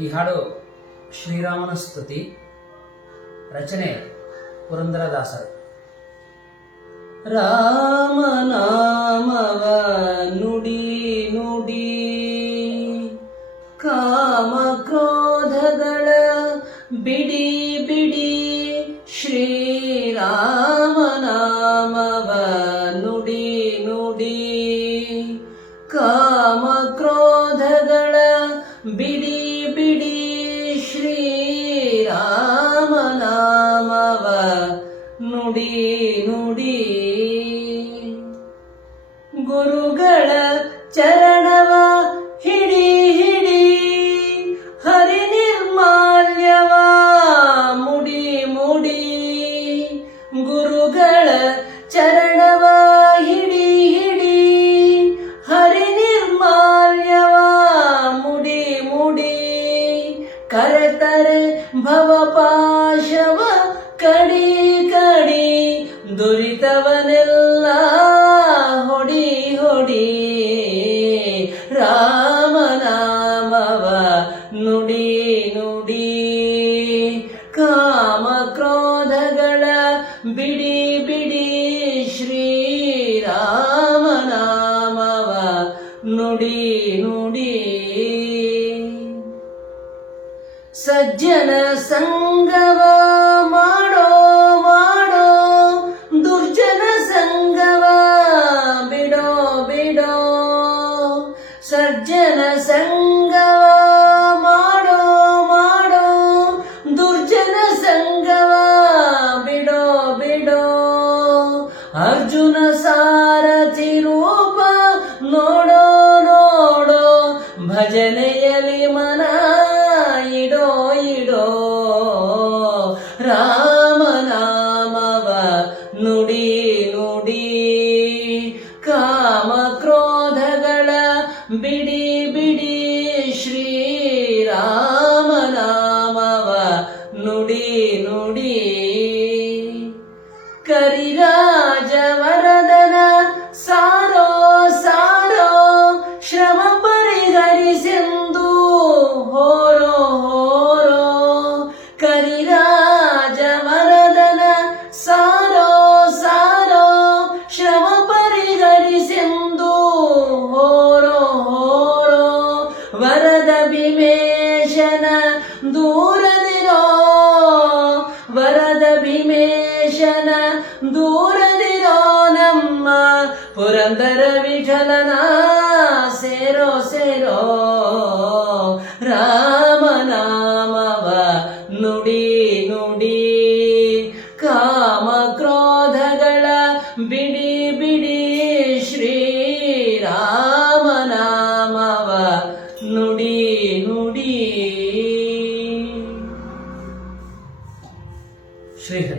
ಈ ಹಾಡು ಶ್ರೀರಾಮನ ಸ್ತುತಿ ರಚನೆ ಪುರಂದರದಾಸರು. ರಾಮನಾಮವ ನುಡಿ ನುಡಿ ಕಾಮ ಕ್ರೋಧಗಳ ಬಿಡಿ ಬಿಡಿ ಶ್ರೀರಾಮನಾಮವ ನುಡಿ ನುಡಿ ಕಾಮ ನುಡಿ ನುಡಿ. ಗುರುಗಳ ಚರಣವ ಹಿಡಿ ಹಿಡಿ, ಹರಿ ನಿರ್ಮಾಲ್ಯವ ಮುಡಿ ಮುಡಿ. ಗುರುಗಳ ಚರಣವ ಹಿಡಿ ಹಿಡಿ, ಹರಿ ನಿರ್ಮಾಲ್ಯವ ಮುಡಿ ಮುಡಿ. ಕರೆತರೆ ಭವಪಾಶವ ಕಡಿ ದುರಿತವನೆಲ್ಲ ಹೊಡಿ ಹೊಡಿ, ರಾಮನಾಮವ ನುಡಿ ನುಡಿ. ಕಾಮ ಕ್ರೋಧಗಳ ಬಿಡಿ ಬಿಡಿ, ಶ್ರೀರಾಮನಾಮವ ನುಡಿ ನುಡಿ. ಸಜ್ಜನ ಸಂಗವ ಸಜ್ಜನ ಸಂಗವ ಮಾಡೋ ಮಾಡೋ, ದುರ್ಜನ ಸಂಗವ ಬಿಡೋ ಬಿಡೋ. ಅರ್ಜುನ ಸಾರಥಿ ರೂಪ ನೋಡೋ ನೋಡೋ ಭಜನೆಯಲಿ ಮನ ಇಡೋ ಇಡೋ. ಬಿಡಿ ಬಿಡಿ ಶ್ರೀರಾಮನಾಮವ ನುಡಿ ನುಡಿ ವರದ ಭೀಮೇಶನ ದೂರದಿರೋ ವರದ ಭೀಮೇಶನ ದೂರದಿರೋ ನಮ್ಮ ಪುರಂದರ ವಿಠಲನ. ಸೇರೋ ಸೇರೋ. ರಾಮನಾಮವ ನುಡಿ ನುಡಿ. ಕಾಮ ಕ್ರೋಧಗಳ ಬಿಡಿ ಬಿಡಿ ಶ್ರೀರಾಮನಾಮವ ನುಡಿ ಶ್ರೀಹರಿ